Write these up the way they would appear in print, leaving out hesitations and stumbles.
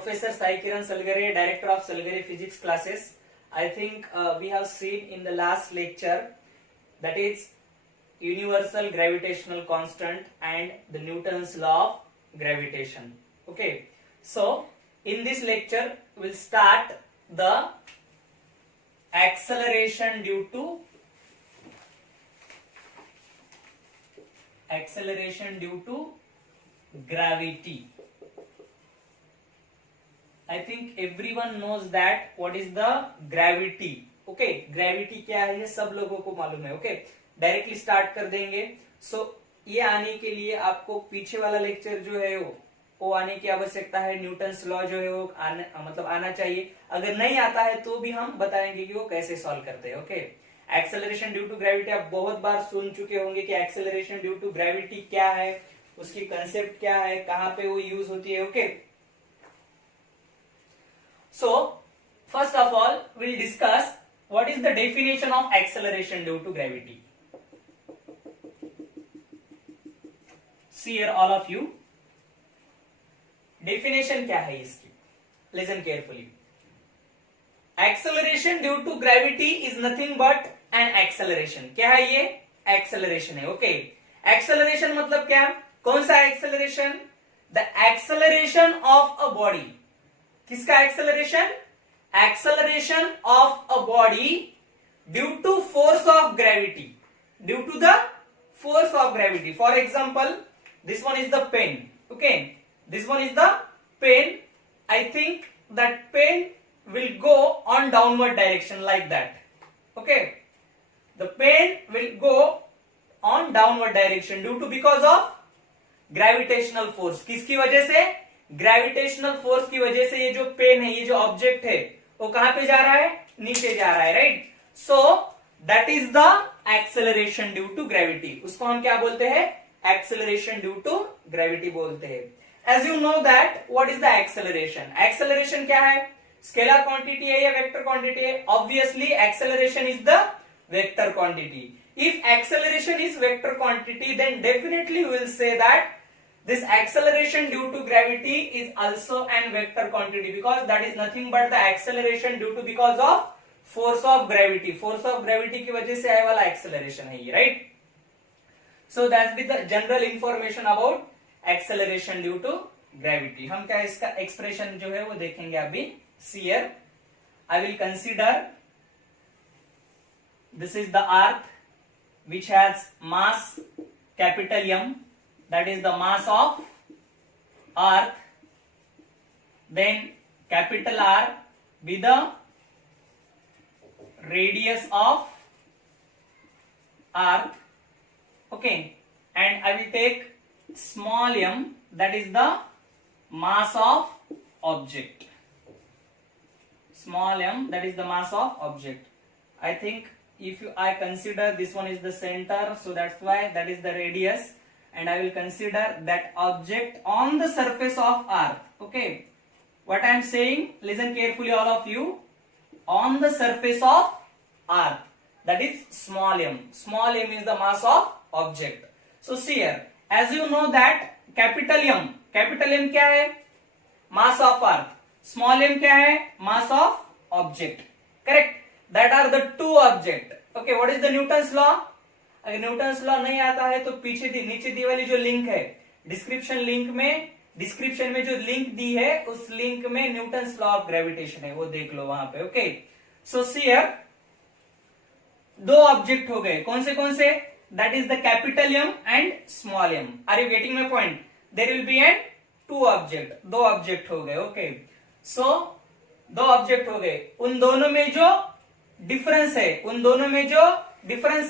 Professor Sai Kiran Salgare, Director of Salgare Physics Classes. I think we have seen in the last lecture, that is universal gravitational constant and the Newton's law of gravitation. Okay, so in this lecture we'll start the acceleration due to gravity. I think everyone knows that what is the gravity. Okay, gravity क्या है ये सब लोगों को मालूम है. Okay, directly start कर देंगे. So ये आने के लिए आपको पीछे वाला लेक्चर जो है वो आने की आवश्यकता है. न्यूटन्स लॉ जो है वो आना चाहिए. अगर नहीं आता है तो भी हम बताएंगे कि वो कैसे सॉल्व करते हैं. Okay, acceleration due to gravity आप बहुत बार सुन चुके होंगे कि एक्सेलरेशन ड्यू टू ग्रेविटी क्या है, उसकी कंसेप्ट क्या है, कहां पे वो यूज होती है. Okay, so first of all we'll discuss what is the definition of acceleration due to gravity. See here all of you, definition क्या है इसकी. Listen carefully. Acceleration due to gravity is nothing but an acceleration. क्या है ये? Acceleration है. Okay, acceleration मतलब क्या? कौन सा acceleration? The acceleration of a body. किसका acceleration? Acceleration of a body due to force of gravity. Due to the force of gravity. For example, this one is the pen. Okay, this one is the pen. I think that pen will go on downward direction like that. Okay, the pen will go on downward direction due to because of gravitational force. किसकी वजह से? Gravitational force की वजह से ये जो pen है, ये जो ऑब्जेक्ट है, वो कहां पे जा रहा है? नीचे जा रहा है. Right. So that is the acceleration due to gravity. उसको हम क्या बोलते हैं? एक्सेलरेशन ड्यू टू ग्रेविटी बोलते हैं. As you know that what is the acceleration. Acceleration क्या है? स्केलर क्वांटिटी है या वेक्टर क्वांटिटी है? Obviously acceleration is the vector quantity. If acceleration is vector quantity, then definitely we will say that this acceleration due to gravity is also an vector quantity, because that is nothing but the acceleration due to because of force of gravity. Force of gravity की वजह से आए वाला acceleration है ये. right? So that's with the general information about acceleration due to gravity. हम क्या इसका expression जो है वो देखेंगे अभी. See here, I will consider this is the earth which has mass capital M, that is the mass of earth. Then capital R be the radius of earth. Okay, and I will take small m, that is the mass of object. Small m, that is the mass of object. I think if I consider this one is the center, so that's why that is the radius. And I will consider that object on the surface of earth. Okay, what I am saying, listen carefully all of you. On the surface of earth, that is small m. Small m is the mass of object. So see here, as you know that capital M क्या है? Mass of earth. Small m क्या है? Mass of object. Correct? That are the two object. Okay, what is the Newton's law? अगर Newton's law नहीं आता है तो नीचे दी वाली जो लिंक है, डिस्क्रिप्शन में जो लिंक दी है, उस लिंक में न्यूटन्स लॉ ऑफ ग्रेविटेशन है, वो देख लो वहां पे. ओके, सो सी हियर, दो ऑब्जेक्ट हो गए. कौन से? That is the capital M and small M. Are you getting my point? There will be an two object. दो ऑब्जेक्ट हो गए. ओके, सो दो ऑब्जेक्ट हो गए. उन दोनों में जो डिफरेंस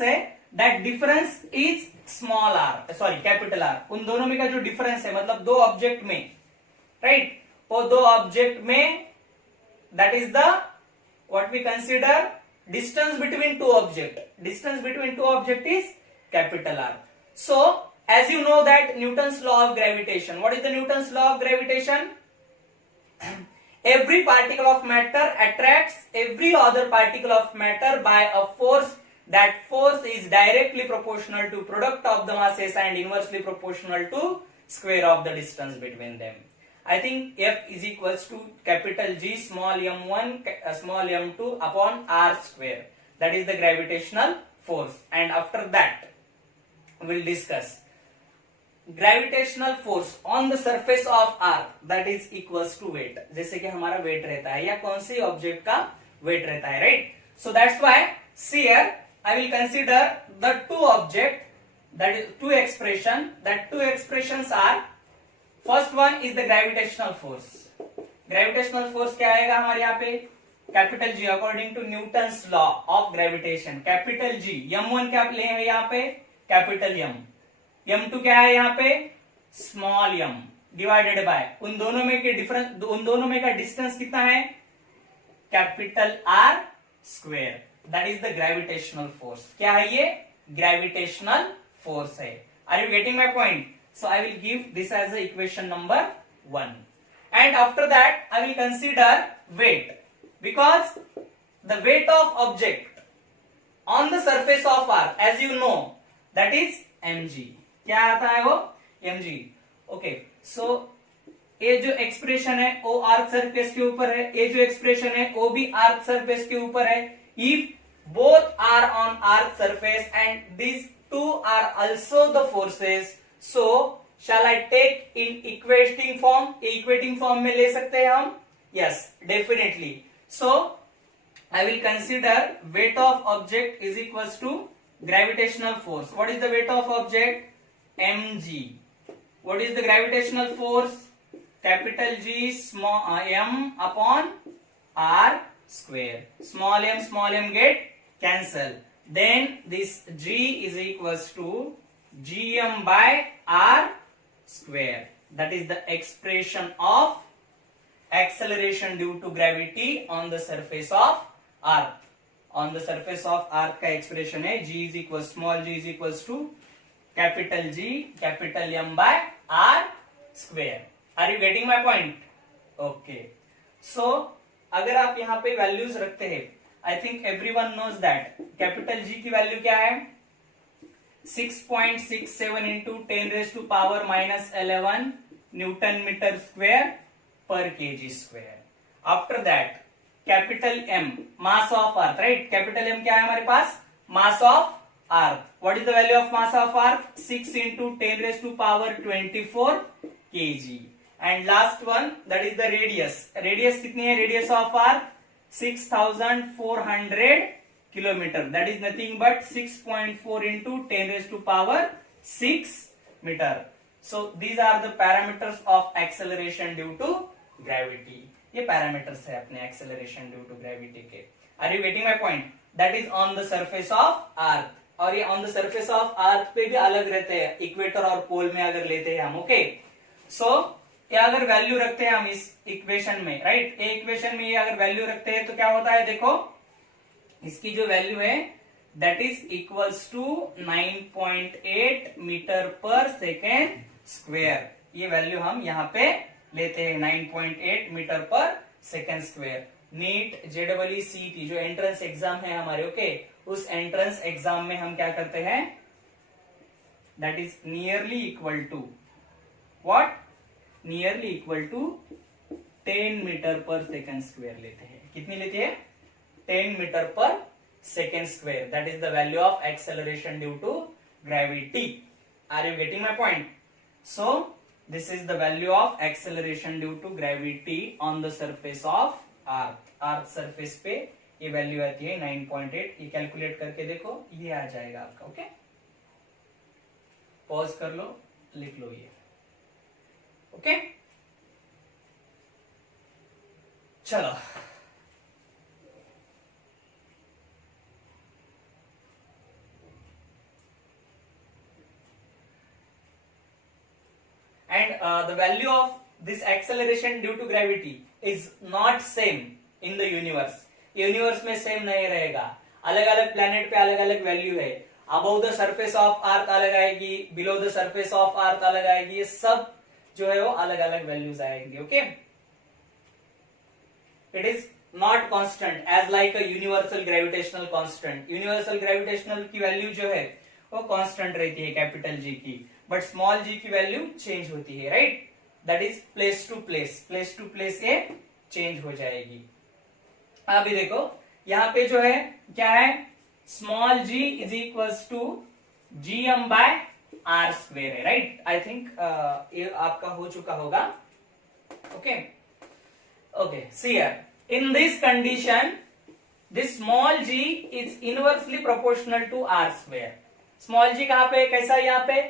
है, that difference is small r, sorry capital R. उन दोनों में का जो डिफरेंस है, मतलब दो ऑब्जेक्ट में, राइट, वो दो ऑब्जेक्ट में, that is the what we consider distance between two object. Distance between two object is capital R. So as you know that Newton's law of gravitation. What is the Newton's law of gravitation? Every particle of matter attracts every other particle of matter by a force. That force is directly proportional to product of the masses and inversely proportional to square of the distance between them. I think F is equals to capital G small m1 small m2 upon r square. That is the gravitational force. And after that, we'll discuss gravitational force on the surface of r, that is equals to weight. जैसे कि हमारा weight रहता है या कौन सी object का weight रहता है, right? So that's why see here I will consider the two object, that is two expression. That two expressions are, first one is the gravitational force. Gravitational force क्या आएगा हमारे यहाँ पे? Capital G according to Newton's law of gravitation. Capital G, m1 क्या ले हैं यहाँ पे? Capital M. m2 क्या है यहाँ पे? स्मॉल m डिवाइडेड बाय उन दोनों में के डिफरेंस, उन दोनों में का डिस्टेंस कितना है? Capital R square. That is the gravitational force. क्या है ये? ग्रेविटेशनल फोर्स है. Are you getting my point? So I will give this as the equation number 1. And after that I will consider weight, because the weight of object on the surface of r, as you know, that is mg. क्या आता है वो? mg. Okay, so ये जो expression है वो अर्थ surface के ऊपर है, ये जो एक्सप्रेशन है वो भी अर्थ सरफेस के ऊपर है. If both are on earth surface and these two are also the forces, so shall I take in equating form? Equating form में ले सकते हैं हम? Yes, definitely. So I will consider weight of object is equals to gravitational force. What is the weight of object? mg. What is the gravitational force? Capital G small m upon r square. Small m get cancel. Then this g is equals to gm by r square. That is the expression of acceleration due to gravity on the surface of earth. On the surface of earth का expression है g is equals, small g is equals to capital G capital M by r square. Are you getting my point? Okay. So अगर आप यहाँ पे values रखते हैं, I think everyone knows that capital G की value क्या है? 6.67 into 10 raised to power minus 11 Newton meter square per kg square. After that, capital M, mass of earth, right? Capital M क्या है हमारे पास? Mass of earth. What is the value of mass of earth? 6 into 10 raised to power 24 kg. And last one, that is the radius. Radius कितनी है? Radius of earth 6400 kilometer. That is nothing but 6.4 into 10 raised to power 6 meter. So these are the parameters of acceleration due to gravity. ये parameters है अपने acceleration due to gravity के. Are you getting my point? That is on the surface of earth. और ये on the surface of earth पे भी अलग रहते हैं, इक्वेटर और पोल में अगर लेते हैं हम. ओके, सो ये अगर वैल्यू रखते हैं हम इस इक्वेशन में, राइट? ये इक्वेशन में ये अगर वैल्यू रखते हैं तो क्या होता है? देखो, इसकी जो वैल्यू है that is equals to 9.8 metre per second square. ये वैल्यू हम यहाँ पे लेते हैं 9.8 metre per second square. NEET JEE-CET जो एंट्रेंस एग्जाम है हमारे, ओके, उस एंट्रेंस एग्जाम में हम क्या करते हैं? That is nearly equal to what? Nearly equal to 10 metre per second square लेते हैं. कितनी लेते हैं? 10 metre per second square. That is the value of acceleration due to gravity. Are you getting my point? So this is the value of acceleration due to gravity on the surface of earth. Earth surface पे ये value आती है 9.8. ये calculate करके देखो, ये आ जाएगा आपका. ओके, पॉज कर लो, लिख लो ये. ओके, चलो. And the value of this acceleration due to gravity is not same in the universe. Universe में सेम नहीं रहेगा. अलग अलग प्लेनेट पे अलग अलग वैल्यू है. अबव द सरफेस ऑफ अर्थ अलग आएगी, बिलो द सरफेस ऑफ अर्थ अलग आएगी. ये सब जो है वो अलग अलग वैल्यूज आएंगे. Okay, it is not constant as like a universal gravitational constant. Universal gravitational की वैल्यू जो है वो कांस्टेंट रहती है कैपिटल जी की, बट स्मॉल जी की वैल्यू चेंज होती है, right? That is place to place ये चेंज हो जाएगी। अभी देखो यहां पे जो है क्या है, small g is equals to gm by r square है, राइट। आई थिंक ये आपका हो चुका होगा। Okay okay, see here in this condition this small g is inversely proportional to r square. Small g कहां पे, कैसा यहाँ पे,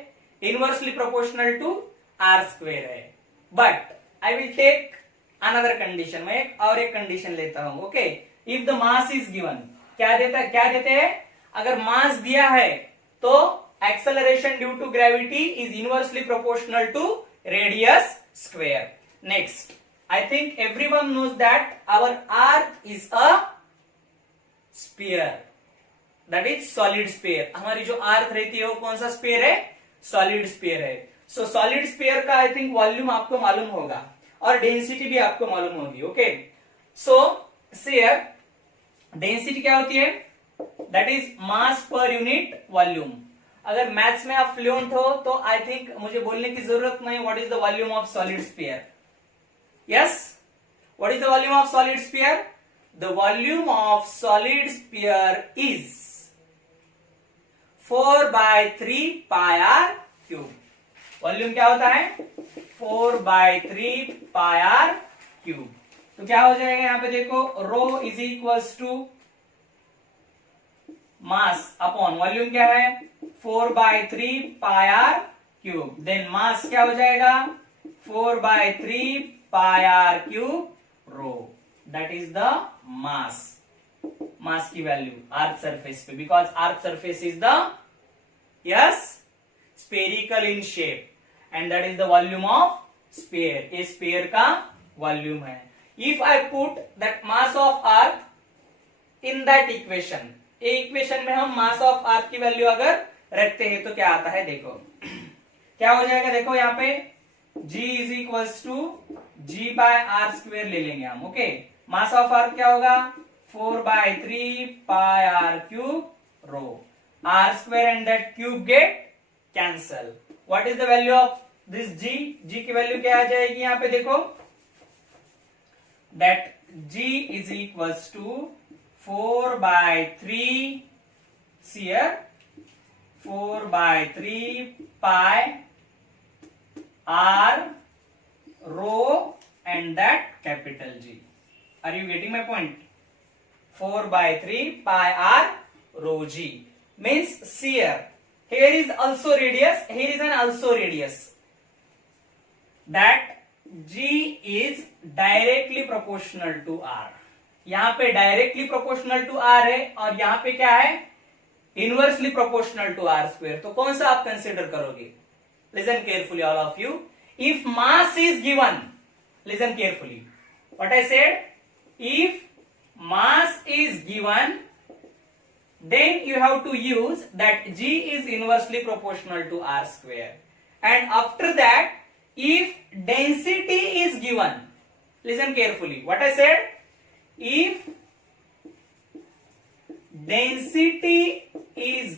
inversely proportional to r square है। But I will take another condition, मैं एक कंडीशन लेता हूं। Okay, if the mass is given, क्या देते हैं, अगर मास दिया है तो acceleration due to gravity is inversely proportional to radius square. Next, I think everyone knows that our earth is a sphere, that is solid sphere. हमारी जो अर्थ रहती है वो कौन सा स्फीयर है, सॉलिड स्फीयर है। सो सॉलिड स्फीयर का आई थिंक वॉल्यूम आपको मालूम होगा और डेंसिटी भी आपको मालूम होगी। ओके, सो हियर डेंसिटी क्या होती है, that is mass per unit volume. अगर मैथ्स में आप फ्लुएंट हो तो आई थिंक मुझे बोलने की जरूरत नहीं, what is the volume of solid sphere. Yes, what is the volume of solid sphere, the volume of solid sphere is 4/3 pi r cube. Volume क्या होता है, 4/3 पाई आर क्यूब। तो क्या हो जाएगा यहां पे देखो, rho is equals to mass upon volume क्या है, 4/3 pi r cube. Then mass क्या हो जाएगा, 4/3 pi r cube rho, that is the mass की वैल्यू अर्थ सरफेस पे, because earth surface is the yes spherical in shape and that is the volume of sphere. ये sphere का volume है। If I put that mass of earth in that equation, ये equation में हम मास of अर्थ की value अगर रखते हैं तो क्या आता है, देखो क्या हो जाएगा, देखो यहाँ पे g is equals to g by r square ले लेंगे हम। ओके, मास ऑफ अर्थ क्या होगा, 4/3 pi r cube rho, r square and that cube get cancel. What is the value of this g की वैल्यू क्या आ जाएगी यहाँ पे देखो, that g is equals to 4/3 here 4/3 pi r rho and that capital G. Are you getting my point? 4/3 pi r rho G means here is also radius, here is an also radius, that G is directly proportional to R. यहां पे directly proportional to are है और यहां पे क्या है, inversely proportional to r square. तो कौन सा आप कंसिडर करोगे, listen carefully all of you. If mass is given, listen carefully what I said, if mass is given then you have to use that G is inversely proportional to R square, and after that if density is given, listen carefully what I said, if density is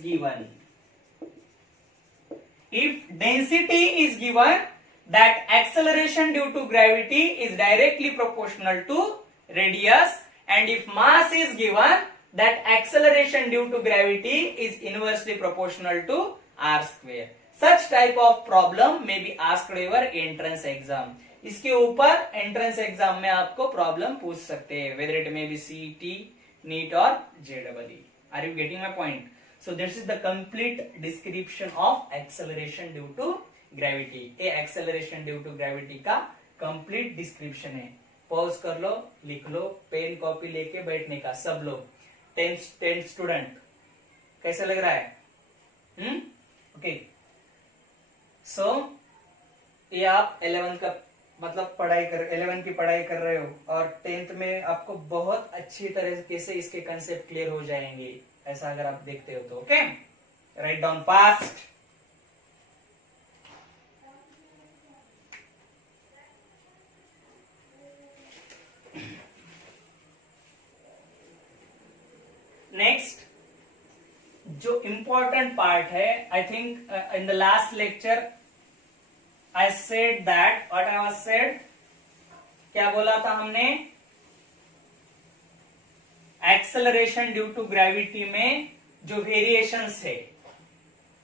given, that acceleration due to gravity is directly proportional to radius, and if mass is given, that acceleration due to gravity is inversely proportional to r square. Such type of problem may be asked your entrance exam. इसके ऊपर entrance exam में आपको problem पूछ सकते हैं, whether it may be CET, NEET or JEE. Are you getting my point? So this is the complete description of acceleration due to gravity. ये acceleration due to gravity का complete description है। Pause कर लो, लिख लो, pen copy लेके बैठने का सब लोग। 10th स्टूडेंट कैसे लग रहा है, ओके। सो ये आप 11 का मतलब 11 की पढ़ाई कर रहे हो और 10th में आपको बहुत अच्छी तरीके से इसके कंसेप्ट क्लियर हो जाएंगे, ऐसा अगर आप देखते हो तो। Okay, write down fast. Next जो इंपॉर्टेंट पार्ट है, I think in the last lecture I said that, what I was said, क्या बोला था हमने, एक्सेलरेशन ड्यू टू ग्रेविटी में जो वेरिएशंस है,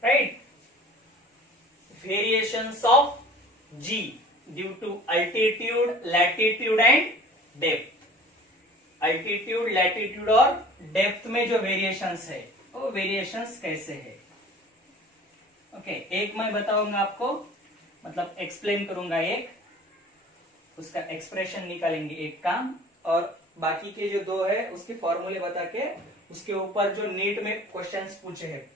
right, variations of g due to altitude, latitude and depth, altitude, latitude और depth में जो वेरिएशंस है वो वेरिएशंस कैसे है। ओके, एक मैं बताऊंगा आपको, मतलब एक्सप्लेन करूंगा, एक उसका एक्सप्रेशन निकालेंगे एक काम, और बाकी के जो दो है उसके फॉर्मूले बता के उसके ऊपर जो नीट में क्वेश्चंस पूछे हैं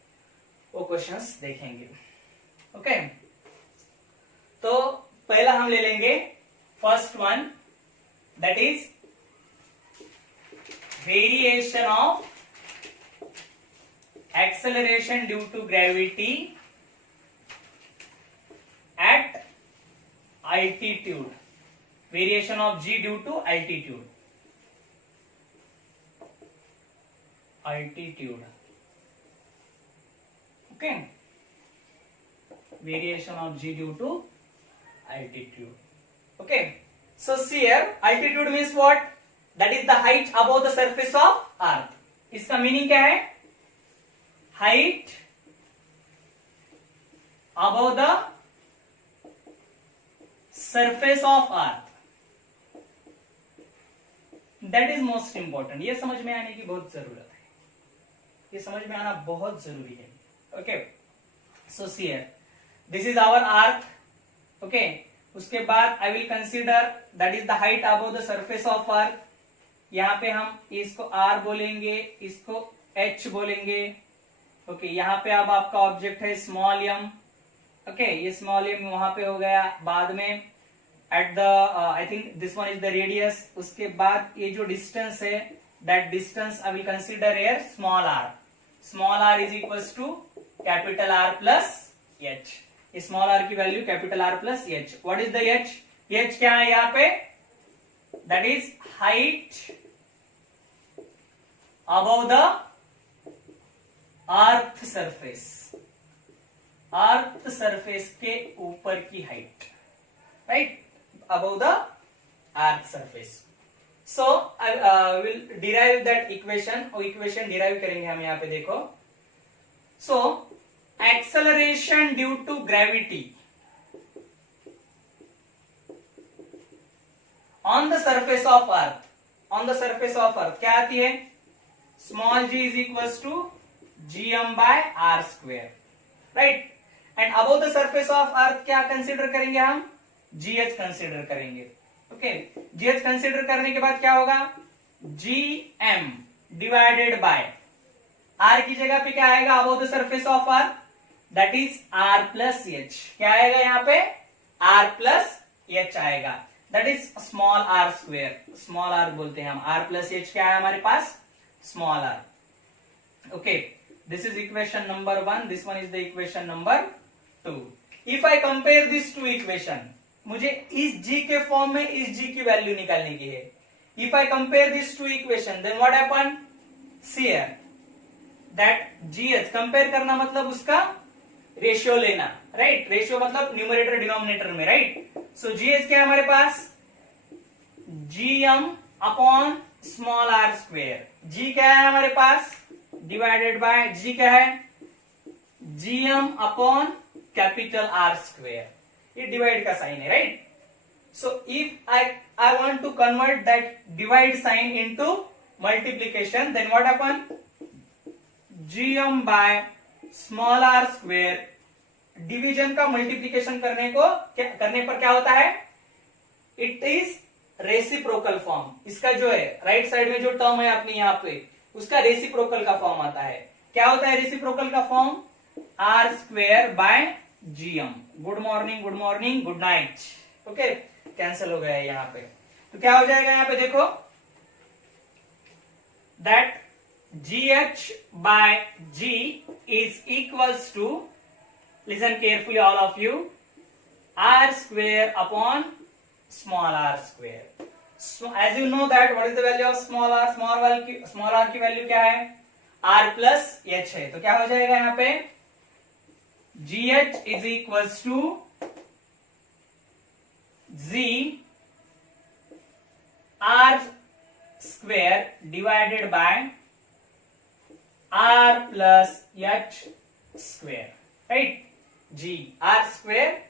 वो क्वेश्चंस देखेंगे। ओके, तो पहला हम ले लेंगे first one, that is variation of acceleration due to gravity at altitude, variation of g due to altitude, okay, variation of g due to altitude. Okay, so see here, altitude means what, that is the height above the surface of earth. इसका meaning क्या है, height above the surface of earth, that is most important. ये समझ में आने की बहुत जरूरत है, ये समझ में आना बहुत जरूरी है। Okay, so see here, this is our earth. Okay, उसके बाद I will consider that is the height above the surface of earth. यहाँ पे हम इसको आर बोलेंगे, इसको एच बोलेंगे। ओके, यहाँ पे अब आपका ऑब्जेक्ट है स्मॉल एम। ओके, ये स्मॉल एम वहां पे हो गया बाद में, at the I think this one is the radius. उसके बाद ये जो डिस्टेंस है, that distance I will consider here small R. Small R is equals to capital R plus H. Small R की value capital R plus H. What is the H? H क्या है यहाँ पे? That is height above the earth surface. Earth surface के ऊपर की height, right, above the earth surface. So I will derive that equation. और equation derive करेंगे हम यहाँ पे, देखो। So acceleration due to gravity on the surface of earth, on the surface of earth क्या आती है? Small g is equals to gm by r square, right. And above the surface of earth क्या consider करेंगे हम? gh consider करेंगे। Okay, gh consider करने के बाद क्या होगा? gm डिवाइडेड बाय r की जगह पे क्या आएगा? Above the surface of earth, that is r plus h। क्या आएगा यहाँ पे? r प्लस h आएगा, that is small r square. Small r बोलते हैं हम। r प्लस h क्या है हमारे पास? Small r। Okay, this is equation number 1, this one is the equation number 2। If I compare this to equation, मुझे इस g के फॉर्म में इस g की वैल्यू निकालने की है। If I compare this to equation, then what happen? See here that gh compare करना मतलब उसका रेशियो लेना, राइट। रेशियो मतलब न्यूमरेटर डिनोमिनेटर में, राइट। सो gh क्या है हमारे पास? gm upon small r square. g क्या है हमारे पास? डिवाइडेड बाय g क्या है? gm upon capital R square. ये डिवाइड का साइन है, right. So if I want to convert that divide sign into multiplication, then what happen? gm by small r square. Division का multiplication करने पर क्या होता है? It is reciprocal form. इसका जो है राइट साइड में जो टर्म है अपनी यहाँ पे, उसका रेसिप्रोकल का फॉर्म आता है। क्या होता है रेसिप्रोकल का form? r square by gm। Good morning, good morning, good night. Okay, cancel हो गया है यहाँ पे। तो क्या हो जाएगा यहाँ पे? देखो, that gh by g is equals to, listen carefully all of you, r square upon small r square. So as you know that what is the value of small r? small r की value क्या है? r plus h है। तो क्या हो जाएगा यहाँ पे? gh is equals to z r square divided by r plus h square, right? G r square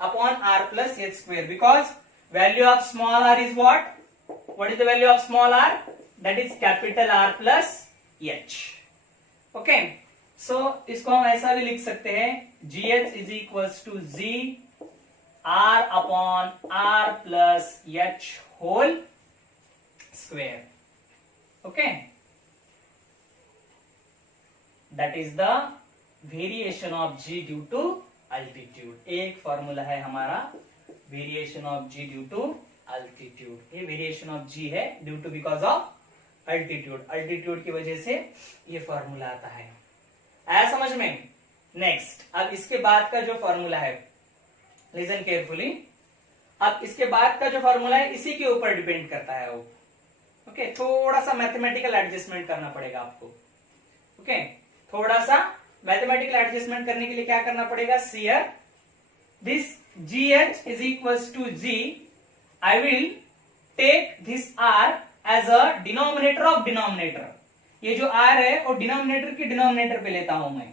upon r plus h square, because value of small r is what? What is the value of small r? That is capital R plus h. Okay, so इसको हम ऐसा भी लिख सकते हैं, gh is equals to z r upon r plus h whole square. Okay, that is the variation of g due to altitude. एक formula है हमारा variation of g due to altitude. ये वेरिएशन ऑफ g है due to because of altitude. Altitude की वजह से ये formula आता है. आया समझ में? नेक्स्ट, अब इसके बाद का जो फॉर्मूला है, लिसन केयरफुली. अब इसके बाद का जो फॉर्मूला है इसी के ऊपर डिपेंड करता है वो. ओके, थोड़ा सा मैथमेटिकल एडजस्टमेंट करना पड़ेगा आपको. ओके, थोड़ा सा मैथमेटिकल एडजस्टमेंट करने के लिए क्या करना पड़ेगा? Here this gh is equals to g. I will take this r as a denominator of denominator. ये जो r है वो डिनोमिनेटर की डिनोमिनेटर पे लेता हूं मैं.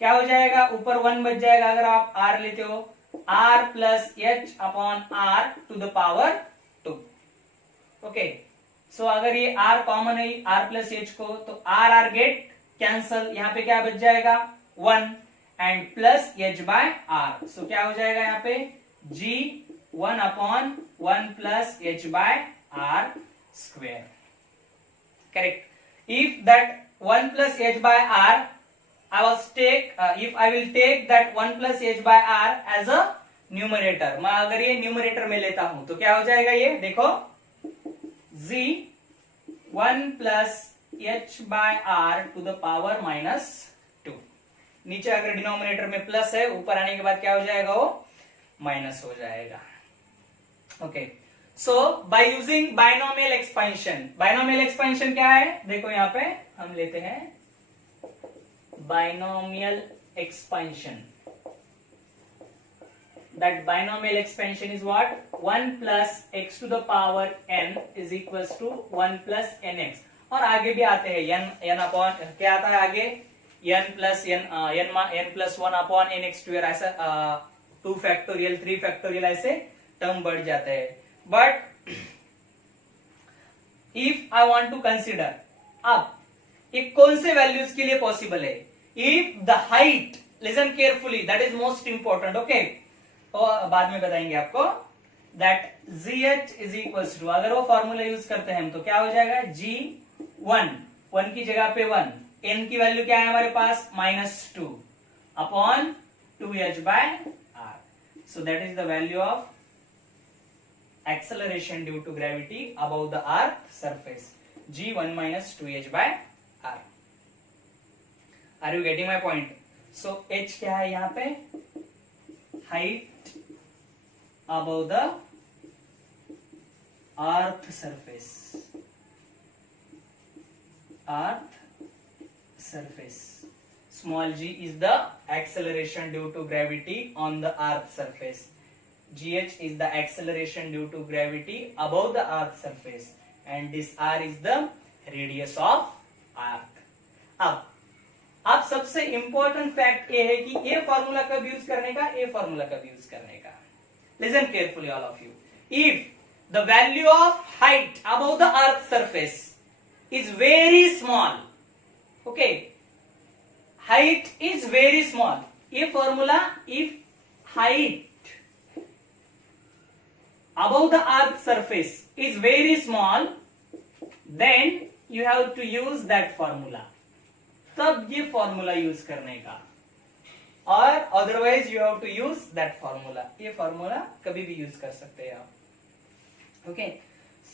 क्या हो जाएगा? ऊपर 1 बच जाएगा अगर आप r लेते हो. r plus h upon r to the power 2. Okay, so अगर ये r कॉमन है r प्लस h को, तो r गेट कैंसल. यहाँ पे क्या बच जाएगा? 1 and plus h by r. सो क्या हो जाएगा यहाँ पे? g 1 अपॉन 1 plus h by r square. Correct. If that 1 plus h by r I was take if I will take that 1 plus h by r as a numerator. मैं अगर ये न्यूमरेटर में लेता हूं तो क्या हो जाएगा? ये देखो, z 1 plus h by r to the power -2. नीचे अगर डिनोमिनेटर में प्लस है, ऊपर आने के बाद क्या हो जाएगा? वो माइनस हो जाएगा. Okay, so by using binomial expansion. Binomial expansion क्या है? देखो यहां पे हम लेते हैं binomial expansion. That binomial expansion is what? 1 plus x to the power n is equals to 1 plus nx. और आगे भी आते हैं n अपॉन क्या आता है आगे? n plus n plus 1 upon n x square. ऐसा 2 फैक्टोरियल 3 फैक्टोरियल ऐसे टर्म बढ़ जाते हैं. But if I want to consider, अब ये कौन से वैल्यूज के लिए पॉसिबल है? If the height, listen carefully, that is most important. Okay, और बाद में बताएंगे आपको. That gh is equals to, अगर वो फॉर्मूला यूज करते हैं हम तो क्या हो जाएगा? g 1 की जगह पे 1, n की वैल्यू क्या है हमारे पास? -2 upon 2h by r. So that is the value of acceleration due to gravity above the earth surface. g1 minus 2h by r. Are you getting my point? So h क्या है यहाँ पे? Height above the earth surface. Earth surface. Small g is the acceleration due to gravity on the earth surface. gh is the acceleration due to gravity above the earth surface, and this r is the radius of earth. अब सबसे important fact ये है कि ये formula कब use करने का, ये फॉर्मूला कब यूज करने का. Listen carefully all of you. If the value of height above the earth surface is very small, okay, height is very small. ये formula, if height above the earth surface is very small, then you have to use that formula. तब ये formula use करने का, और otherwise you have to use that formula. ये formula कभी भी use कर सकते हैं आप. Okay,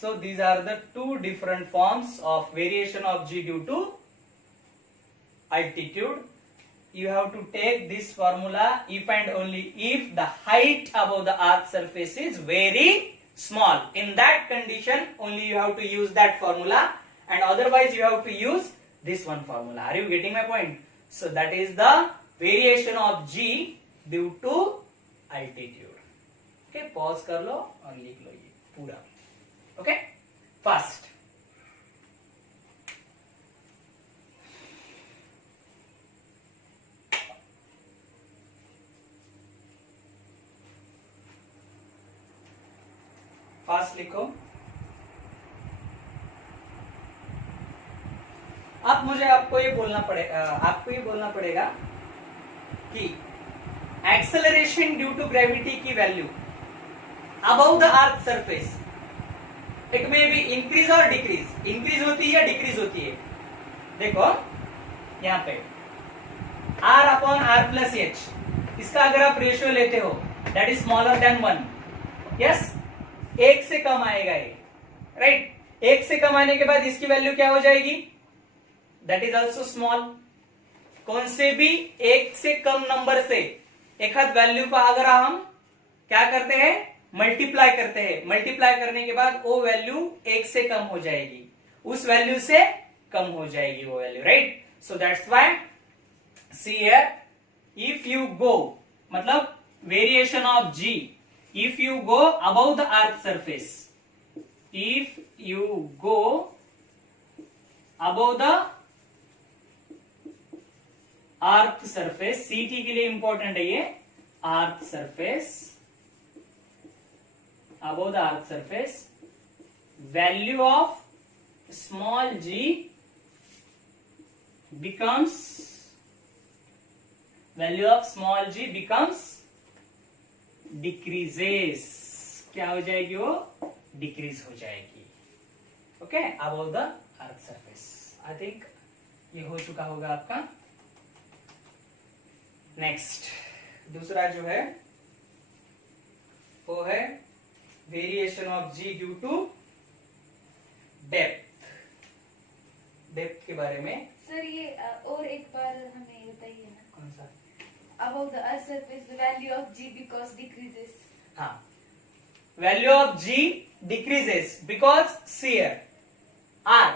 so these are the 2 different forms of variation of g due to altitude. You have to take this formula if and only if the height above the earth surface is very small. In that condition only you have to use that formula, and otherwise you have to use this one formula. Are you getting my point? So that is the variation of g due to altitude. Okay, pause कर लो और लिख लो ये पूरा। Okay, fast. Fast लिखो। आपको ये बोलना पड़ेगा कि एक्सेलरेशन ड्यू टू ग्रेविटी की value above the earth surface, it may be increase और डिक्रीज। इंक्रीज होती है या डिक्रीज होती है? देखो यहां पे r upon r plus H, इसका अगर आप रेशियो लेते हो that is smaller than 1, yes, एक से कम आएगा ये, राइट। एक से कम आने के बाद इसकी वैल्यू क्या हो जाएगी? That is also small. कौन से भी एक से कम नंबर से एक हाथ वैल्यू का अगर हम क्या करते हैं, मल्टीप्लाई करते हैं, मल्टीप्लाई करने के बाद वो वैल्यू एक से कम हो जाएगी, उस वैल्यू से कम हो जाएगी वो वैल्यू, right. So that's why see here, if you go, मतलब variation of g, if you go above the earth surface, if you go above the earth surface, CT के लिए इंपॉर्टेंट है ये, earth surface, above the earth surface, value of small g becomes decreases. क्या हो जाएगी वो? Decrease हो जाएगी। Okay, above the earth surface. I think ये हो चुका होगा आपका। नेक्स्ट दूसरा जो है वो है variation of g due to depth. Depth के बारे में सर ये और एक बार हमें बताइए ना। कौन सा? Above the earth surface, the value of g because decreases. हाँ, value of g decreases because see here r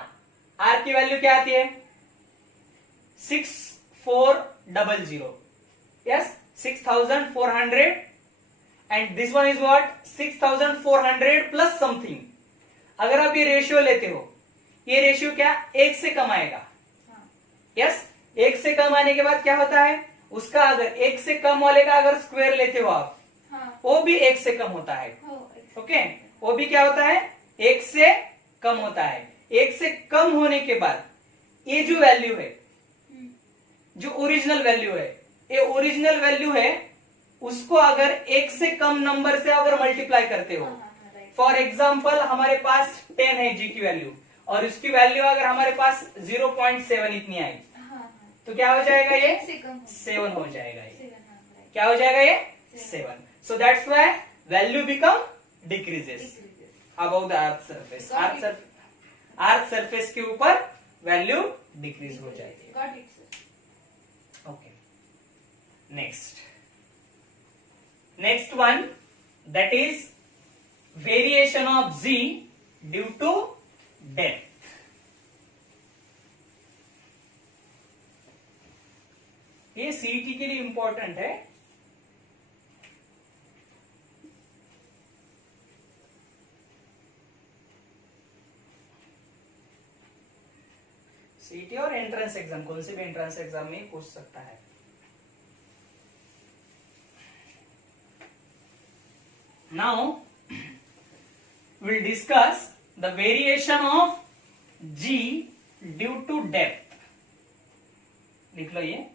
की वैल्यू क्या आती है? 6400, yes, 6400, and this one is what? 6400 plus something. अगर आप ये रेशियो लेते हो, ये रेशियो क्या एक से कम आएगा, यस। एक से कम आने के बाद क्या होता है, उसका अगर एक से कम वाले का अगर स्क्वायर लेते हो आप, वो भी एक से कम होता है। ओके, वो भी क्या होता है? एक से कम होता है। एक से कम होने के बाद ये जो वैल्यू है, जो ओरिजिनल वैल्यू है, ये ओरिजिनल वैल्यू है, उसको अगर एक से कम नंबर से अगर मल्टीप्लाई करते हो, फॉर एग्जाम्पल हमारे पास 10 है जी की वैल्यू, और उसकी वैल्यू अगर हमारे पास 0.7 इतनी आई, तो क्या हो जाएगा? ये 7 हो जाएगा। ये क्या हो जाएगा? ये 7। So that's why value become decreases above the earth surface. Earth surface के ऊपर वैल्यू डिक्रीज हो जाएगी। Got it, sir. Okay, next one, that is variation of g due to depth. ये सीईटी के लिए इंपॉर्टेंट है। सीईटी और entrance exam, कौन से भी एंट्रेंस एग्जाम में पूछ सकता है। Now will discuss the variation of g due to depth. लिख लो ये।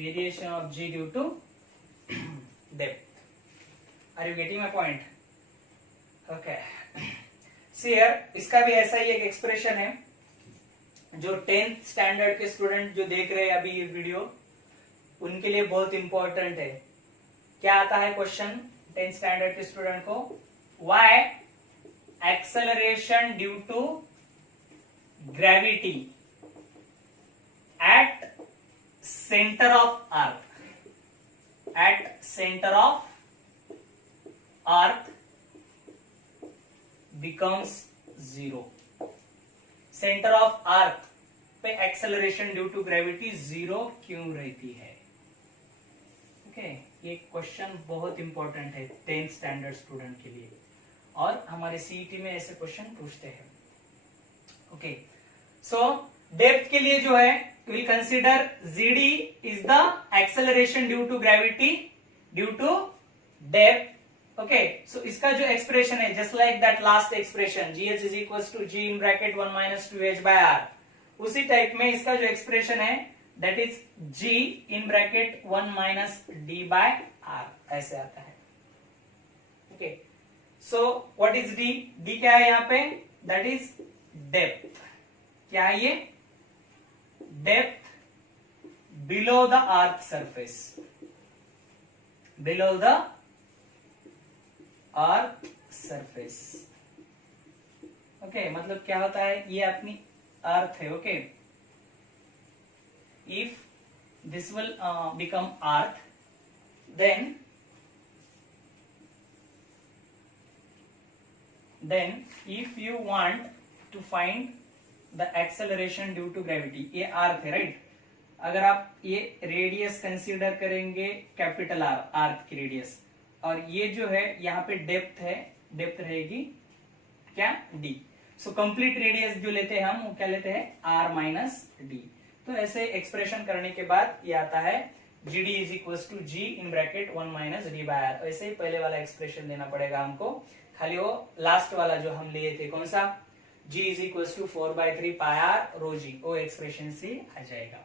Variation of G due to depth. Are you getting my point? Okay. See here, इसका भी ऐसा ही एक एक्सप्रेशन है जो 10th स्टैंडर्ड के स्टूडेंट जो देख रहे हैं अभी ये वीडियो, उनके लिए बहुत इंपॉर्टेंट है। क्या आता है क्वेश्चन 10th स्टैंडर्ड के स्टूडेंट को? Why acceleration due to gravity at center of earth, at center of earth becomes 0. Centre of earth पे एक्सेलरेशन ड्यू टू ग्रेविटी 0 क्यों रहती है? ओके, ये क्वेश्चन बहुत इंपॉर्टेंट है 10th स्टैंडर्ड स्टूडेंट के लिए, और हमारे सीईटी में ऐसे क्वेश्चन पूछते हैं. ओके, सो डेप्थ के लिए जो है will consider g d is the acceleration due to gravity due to depth. Okay, so इसका जो एक्सप्रेशन है just like that last expression gh is equal to g in bracket 1 minus 2h by r, उसी type में इसका जो expression है that is g in bracket 1 minus d by r, ऐसे आता है. Okay, so what is d? d क्या है यहाँ पे? That is depth. क्या है ये? Depth below the earth surface, below the earth surface. Okay, मतलब क्या होता है, ये अपनी अर्थ है. Okay, if this will become earth, then if you want to find the acceleration due to gravity, ये अर्थ है राइट. अगर आप ये रेडियस कंसीडर करेंगे कैपिटल आर, अर्थ की रेडियस, और ये जो है यहाँ पे डेप्थ है, डेप्थ रहेगी क्या? डी. सो कंप्लीट रेडियस जो लेते हैं हम वो क्या लेते हैं? R minus d. तो ऐसे एक्सप्रेशन करने के बाद ये आता है g d is equal to g in bracket 1 minus d by r. ऐसे ही पहले वाला एक्सप्रेशन देना पड़ेगा हमको, खाली वो लास्ट वाला जो हम लिए थे कौन सा? g is equal to 4/3 pi r rho g, वो एक्सप्रेशन से आ जाएगा.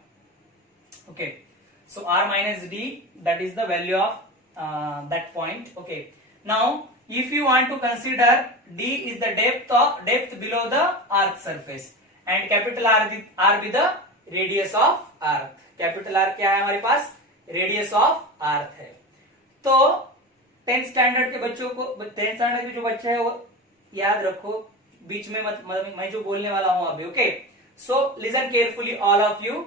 Okay, so r minus d that is the value of that point. Okay, now if you want to consider d is the depth below the earth surface and capital R be the radius of earth. capital R क्या है हमारे पास? radius of earth है. तो 10th standard के बच्चों को, 10th standard के जो बच्चे हैं वो याद रखो, बीच में मत, मैं जो बोलने वाला हूं अभी. Okay, so listen carefully all of you.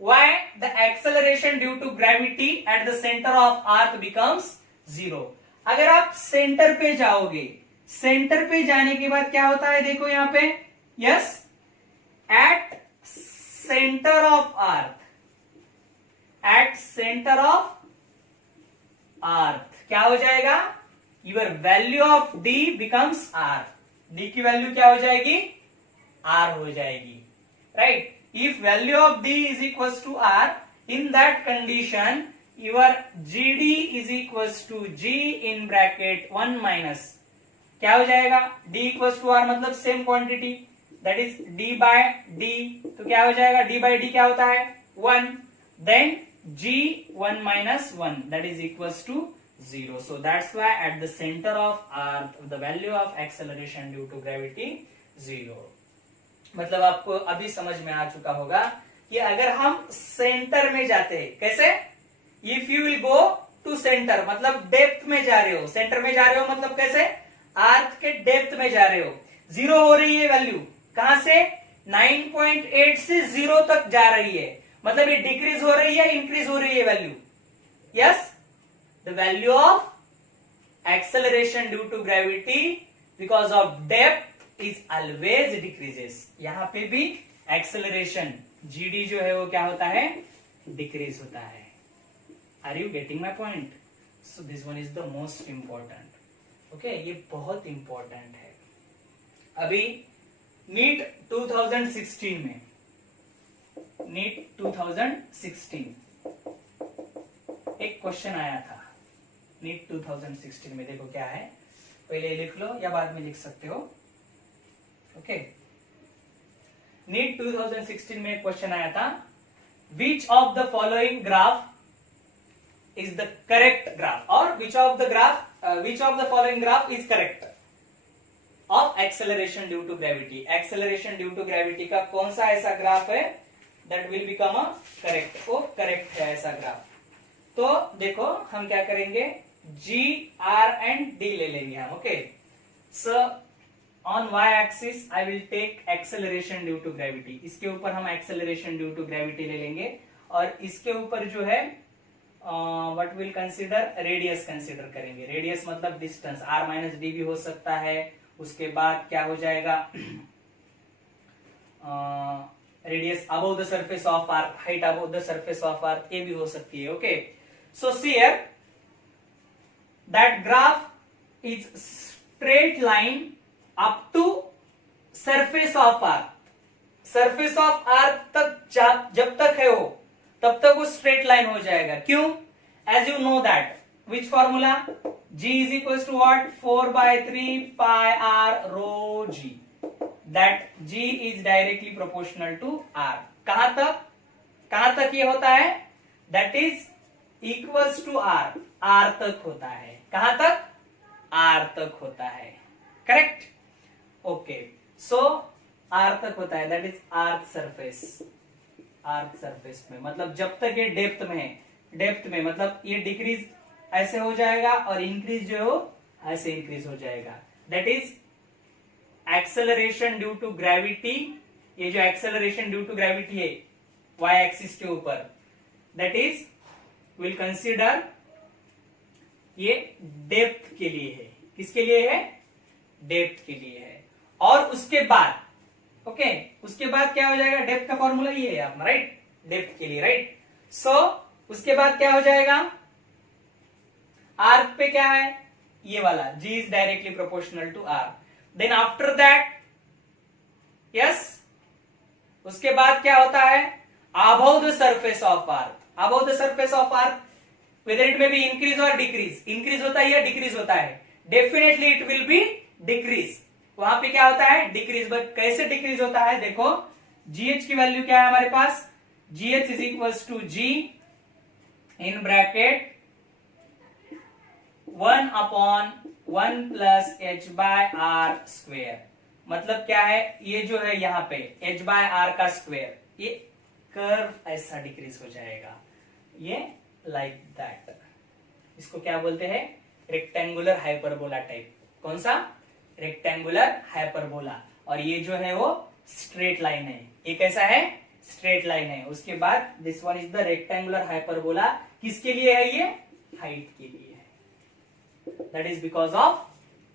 Why the acceleration due to gravity at the center of earth becomes 0? अगर आप सेंटर पे जाओगे, सेंटर पे जाने के बाद क्या होता है देखो यहां पे, yes, at centre of earth, at centre of earth क्या हो जाएगा? Your value of d becomes r. d की वैल्यू क्या हो जाएगी? r हो जाएगी, right. If value of d is equals to r, in that condition your gd is equals to g in bracket 1 minus क्या हो जाएगा? d equals to r मतलब same quantity, that is d by d. तो क्या हो जाएगा? d by d क्या होता है? 1. Then g 1 minus 1 that is equals to 0. So that's why at the center of earth the value of acceleration due to gravity 0. मतलब आपको अभी समझ में आ चुका होगा कि अगर हम सेंटर में जाते हैं, कैसे? If you will go to centre मतलब डेप्थ में जा रहे हो, सेंटर में जा रहे हो मतलब कैसे? अर्थ के डेप्थ में जा रहे हो. 0 हो रही है वैल्यू, कहां से? 9.8 से 0 तक जा रही है, मतलब ये डिक्रीज हो रही है, इंक्रीज हो रही है value. Yes, the value of acceleration due to gravity because of depth is always decreases. यहां पे भी एक्सेलरेशन जीडी जो है वो क्या होता है? डिक्रीज होता है. Are you getting my point? So this one is the most important. Okay, ये बहुत इंपॉर्टेंट है. अभी नीट 2016 में, नीट 2016 एक क्वेश्चन आया था नीट 2016 में. देखो क्या है, पहले लिख लो या बाद में लिख सकते हो. ओके, नीट 2016 में एक क्वेश्चन आया था, which of the following graph is the correct graph, और which of the following graph is correct of acceleration due to gravity. Acceleration due to gravity का कौन सा ऐसा ग्राफ है that will become a correct? वो correct है ऐसा graph. तो देखो हम क्या करेंगे, G, R एंड D ले लेंगे हम. Okay, so on y axis I will take acceleration due to gravity. इसके ऊपर हम एक्सेलरेशन ड्यू टू ग्रेविटी ले लेंगे, और इसके ऊपर जो है what will consider, radius consider करेंगे। रेडियस मतलब डिस्टेंस, r माइनस डी भी हो सकता है। उसके बाद क्या हो जाएगा, radius above the surface of earth, height above the surface of earth, ये भी हो सकती है। Okay, so see here that graph is straight line up to surface of earth. Surface of earth तक जब तक है वो, तब तक वो स्ट्रेट लाइन हो जाएगा। क्यों? As you know that which formula, g is equal to what, 4/3 pi r rho g, that g is directly proportional to r। कहां तक ये होता है, that is equals to r तक होता है। कहां तक, r तक होता है, करेक्ट। ओके, सो r तक होता है, दैट इज अर्थ सरफेस में, मतलब जब तक ये डेप्थ में मतलब ये डिक्रीज ऐसे हो जाएगा और इंक्रीज जो है वो ऐसे इंक्रीज हो जाएगा। That is acceleration due to gravity. ये जो एक्सेलरेशन ड्यू टू ग्रेविटी है y एक्सिस के ऊपर, दैट इज विल कंसीडर, ये डेप्थ के लिए है। किसके लिए है, डेप्थ के लिए है। और उसके बाद उसके बाद क्या हो जाएगा, डेप्थ का फॉर्मूला ये है अपना, राइट, डेप्थ के लिए, राइट। सो उसके बाद क्या हो जाएगा, आर्क पे क्या है, ये वाला g is directly proportional to r। Then after that, yes, उसके बाद क्या होता है, above the surface of earth. Above the surface of earth, whether it may be increase और डिक्रीज, इंक्रीज होता है या डिक्रीज होता है, definitely it will be decrease. वहां पे क्या होता है, डिक्रीज। बट कैसे डिक्रीज होता है, देखो gh की वैल्यू क्या है हमारे पास, gh is equals to g in bracket 1/1 plus h/r square. मतलब क्या है, ये जो है यहाँ पे h/r का स्क्वेयर, ये कर्व ऐसा डिक्रीज हो जाएगा, ये लाइक दैट। इसको क्या बोलते हैं, रेक्टेंगुलर हाइपरबोला टाइप। कौन सा, रेक्टेंगुलर हाइपरबोला। और ये जो है वो स्ट्रेट लाइन है, ये कैसा है, स्ट्रेट लाइन है। उसके बाद this one is the rectangular hyperbola. किसके लिए है ये, हाइट के लिए है। That is because of,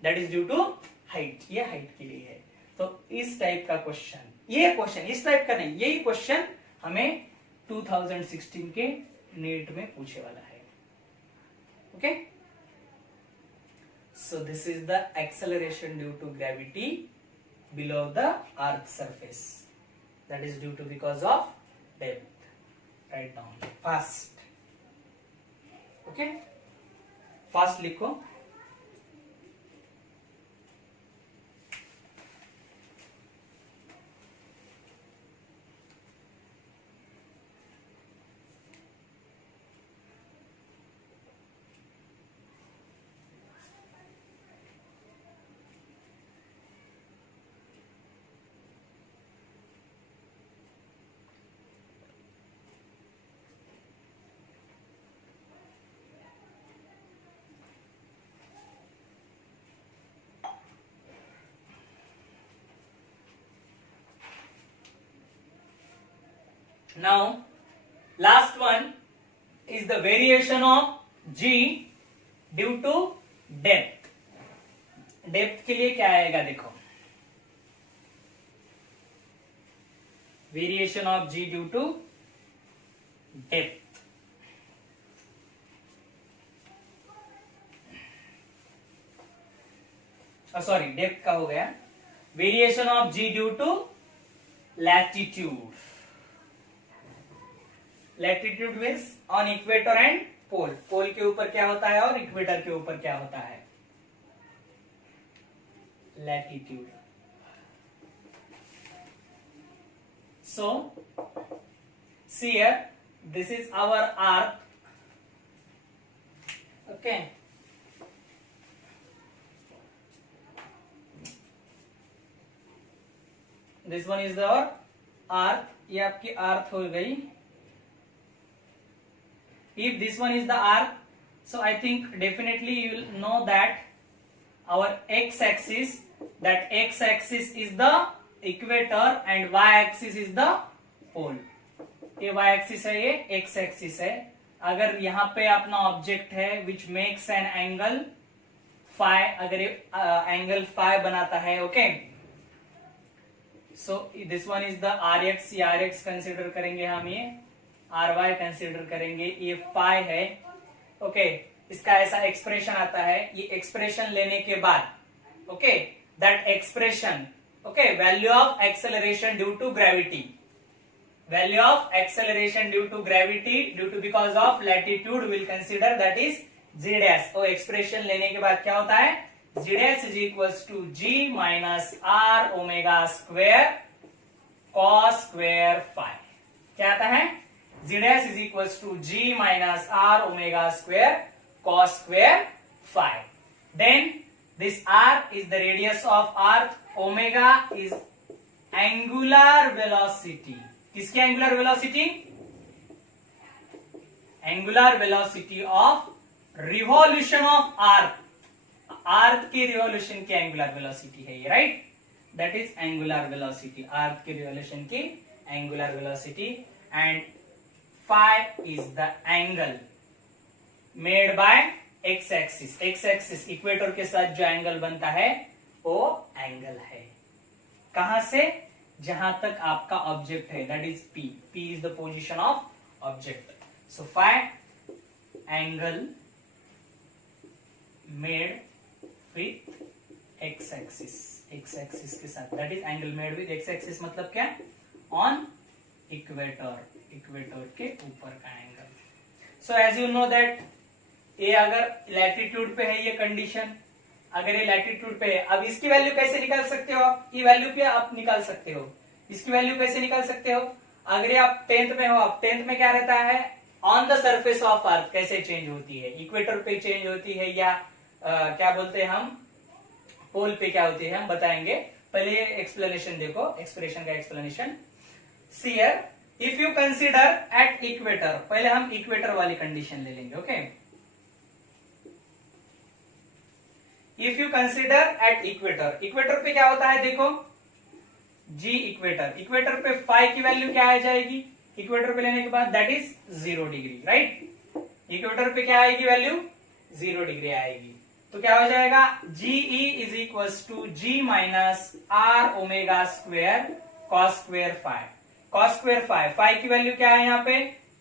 that is due to height, ये हाइट के लिए है। तो इस टाइप का क्वेश्चन, ये क्वेश्चन इस टाइप का नहीं, यही क्वेश्चन हमें 2016 के नीट में पूछे वाला है। Okay, so this is the acceleration due to gravity below the earth surface, that is due to because of depth. Write down fast, okay, fast लिखो। Now, last one is the variation of g due to depth. Depth के लिए क्या आएगा देखो, variation of g due to depth. Sorry, depth का हो गया, variation of g due to latitude. Latitude means on equator and pole. Pole के ऊपर क्या होता है और इक्वेटर के ऊपर क्या होता है, latitude. So, see here, this is our earth. Okay. This one is our earth. ये आपकी earth हो गई. If this one is the earth, so I think definitely you will know that our x-axis, that x-axis is the equator and y-axis is the pole. ये y axis है, ये x axis है। अगर यहाँ पे अपना ऑब्जेक्ट है which makes an angle phi, अगर ये एंगल फाई बनाता है, okay, so this one is the r x, ये आर एक्स कंसिडर करेंगे हम, ये आर वाई कंसिडर करेंगे, ये फाई है, ओके। इसका ऐसा एक्सप्रेशन आता है, ये एक्सप्रेशन लेने के बाद, okay, that expression, okay, value of acceleration due to gravity, value of acceleration due to gravity due to because of latitude will consider that is g dash। तो एक्सप्रेशन लेने के बाद क्या होता है, g dash is equals to g minus r omega square cos square phi। क्या आता है, g dash is equals to g minus r omega square cos square phi। Then this r is the radius of arc, omega is angular velocity। किसकी angular velocity, angular velocity of revolution of arc, arc की revolution की angular velocity है ये, right, that is angular velocity, arc की revolution की angular velocity. And phi is the angle made by x axis, x axis equator के साथ जो angle बनता है वो एंगल है, कहां से, जहां तक आपका ऑब्जेक्ट है, that is P, P is the position of object. So phi angle made with x axis, x axis के साथ, that is angle made with x axis मतलब क्या, ऑन इक्वेटर, इक्वेटर के ऊपर का angle. So as you know that ये अगर latitude पे है ये कंडीशन, अगर ये लैटिट्यूड पे है, अब इसकी वैल्यू कैसे निकाल सकते हो आप, ये वैल्यू क्या आप निकाल सकते हो, इसकी वैल्यू कैसे निकाल सकते हो, अगर ये आप 10th में हो, आप 10th में क्या रहता है, ऑन द सरफेस ऑफ अर्थ कैसे चेंज होती है, इक्वेटर पे चेंज होती है या क्या बोलते हैं हम, पोल पे क्या होती है, हम बताएंगे, पहले एक्सप्लेनेशन देखो, एक्सप्रेशन का explanation. C here, if you consider at equator, पहले हम इक्वेटर वाली कंडीशन ले लेंगे, okay. If you consider at equator, equator पे क्या होता है देखो, जी इक्वेटर, इक्वेटर पे फाई की वैल्यू क्या आ जाएगी, इक्वेटर पे लेने के बाद that is 0 degree, right, equator पे क्या आएगी वैल्यू, 0 डिग्री आएगी, तो क्या हो जाएगा, g e is equals to g minus are omega square cos square phi, cos square phi, phi की वैल्यू क्या है यहाँ पे,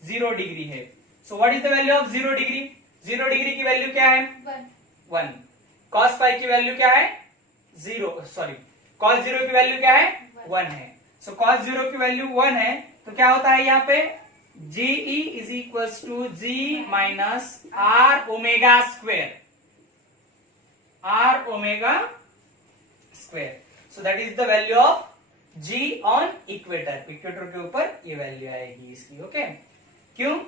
0 डिग्री है। So what is the value of 0 degree, 0 degree की वैल्यू क्या है, 1, कॉस फाई की वैल्यू क्या है, 0, सॉरी, कॉस 0 की वैल्यू क्या है, 1 है। सो कॉस 0 की वैल्यू 1 है, तो क्या होता है यहाँ पे, g e is equals to g minus are omega square, r omega square. So that is the value of g on equator, equator के ऊपर ये वैल्यू आएगी इसकी, ओके। क्यों,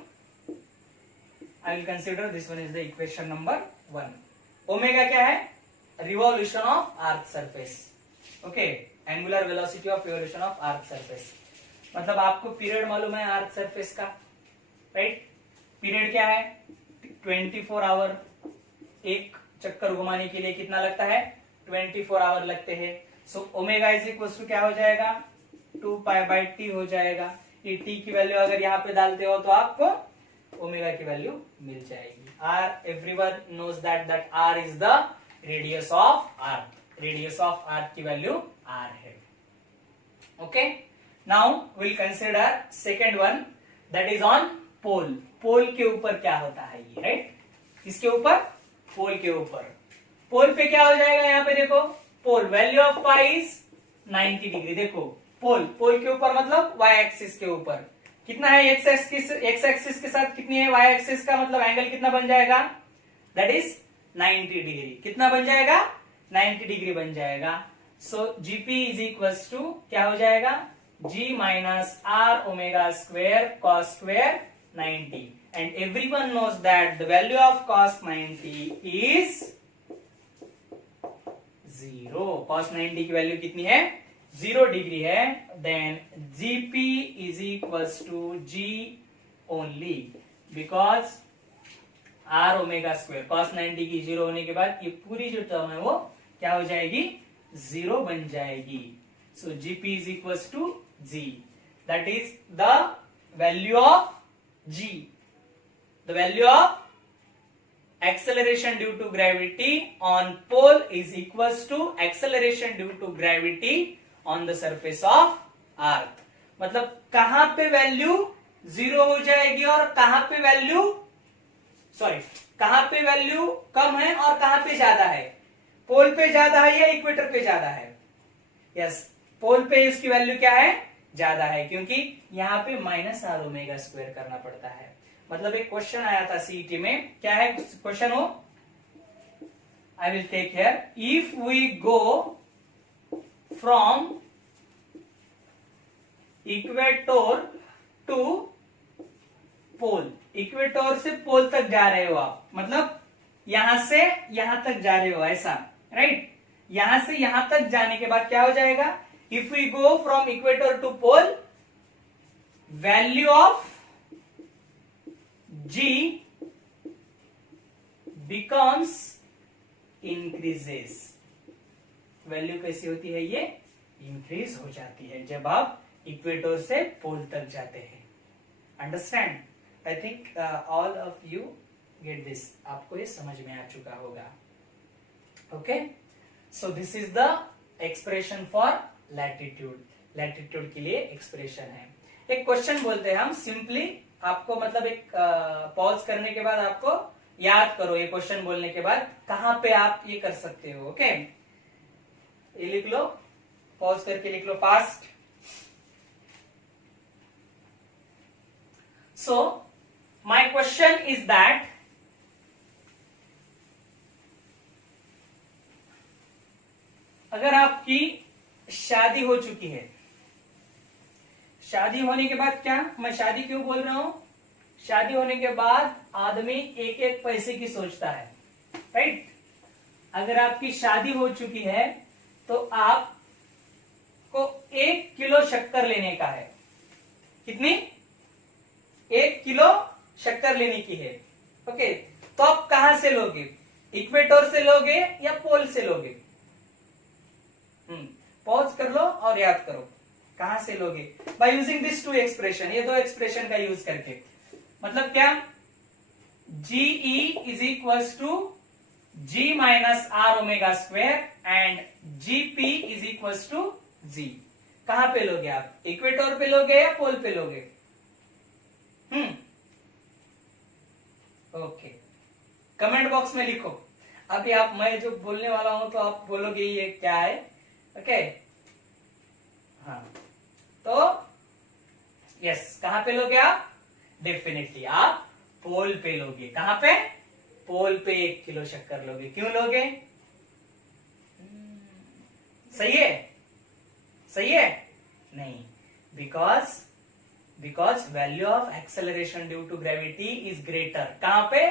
I will consider this one is the equation number 1। Omega क्या है, revolution of earth surface, okay, angular velocity of revolution of earth surface, मतलब आपको पीरियड मालूम है अर्थ सरफेस का, राइट, पीरियड क्या है, 24 आवर, एक चक्कर घुमाने के लिए कितना लगता है, 24 आवर लगते हैं। सो ओमेगा इज इक्वल टू क्या हो जाएगा, 2 पाई बाई टी हो जाएगा, ये टी की वैल्यू अगर यहाँ पे डालते हो तो आपको ओमेगा की वैल्यू मिल जाएगी। R, everyone knows that R is the radius of Earth, radius of Earth की वैल्यू R है, okay। Now we'll consider second one, that is on pole, pole के ऊपर क्या होता है ये, राइट, किसके ऊपर, पोल के ऊपर, पोल पे क्या हो जाएगा यहाँ पे देखो, pole value of pi is 90 degree, देखो पोल, पोल के ऊपर मतलब y एक्सिस के ऊपर कितना है, एक्स एक्सिस के साथ कितनी है, y एक्सिस का मतलब एंगल कितना बन जाएगा, दैट इज 90 डिग्री, कितना बन जाएगा, 90 डिग्री बन जाएगा। So GP is equals to क्या हो जाएगा, g minus are omega square cos square 90, and everyone knows that the value of cos 90 is 0, cos 90 की वैल्यू कितनी है, 0 डिग्री है, then GP is equals to G only because R omega square, cos 90 की 0 होने के बाद ये पूरी जो टर्म है वो क्या हो जाएगी, 0 बन जाएगी। So GP is equals to G, that is the value of g, the value of acceleration due to gravity on pole is equals to acceleration due to gravity on the surface of earth. मतलब कहां पे value zero हो जाएगी और कहां पे value कहां पे वैल्यू कम है और कहां पे ज्यादा है? पोल पे ज्यादा है या इक्वेटर पे ज्यादा है? यस, पोल पे इसकी वैल्यू क्या है? ज्यादा है, क्योंकि यहां पे -r⍵² करना पड़ता है। मतलब एक क्वेश्चन आया था सीईटी में, क्या है क्वेश्चन? हो I will take here, if we go from equator to pole, equator से पोल तक जा रहे हो आप, मतलब यहां से यहां तक जा रहे हो, ऐसा, राइट? यहां से यहां तक जाने के बाद क्या हो जाएगा? If we go from equator to pole, value of g becomes increases। Value कैसी होती है? ये इंक्रीज हो जाती है जब आप इक्वेटर से पोल तक जाते हैं। Understand? I think all of you get this, आपको ये समझ में आ चुका होगा। Okay, so this is the expression for latitude. Latitude के लिए एक्सप्रेशन है। एक क्वेश्चन बोलते हैं हम, सिंपली आपको मतलब एक पॉज करने के बाद आपको याद करो, ये क्वेश्चन बोलने के बाद कहां पे आप ये कर सकते हो। ओके, ये लिख लो, पॉज करके लिख लो fast. So my question is that अगर आपकी शादी हो चुकी है, शादी होने के बाद क्या, मैं शादी क्यों बोल रहा हूं? शादी होने के बाद आदमी एक एक पैसे की सोचता है, राइट? अगर आपकी शादी हो चुकी है तो आपको 1 किलो शक्कर लेने का है। कितनी? 1 किलो शक्कर लेने की है। ओके, तो आप कहां से लोगे? इक्वेटर से लोगे या पोल से लोगे? पॉज कर लो और याद करो कहां से लोगे। By using this two expression, ये दो एक्सप्रेशन का यूज करके, मतलब क्या? GE is equals to G minus r⍵² and GP is equals to G। कहां पे लोगे आप? इक्वेटर पे लोगे या पोल पे लोगे? ओके, कमेंट बॉक्स में लिखो। अभी आप, मैं जो बोलने वाला हूं तो आप बोलोगे ये क्या है। ओके, हाँ, तो यस, कहां पे लोगे आप? डेफिनेटली आप पोल पे लोगे। कहां पे? पोल पे 1 किलो शक्कर लोगे। क्यों लोगे? सही है? सही है? नहीं, because value of acceleration due to gravity is greater. कहां पे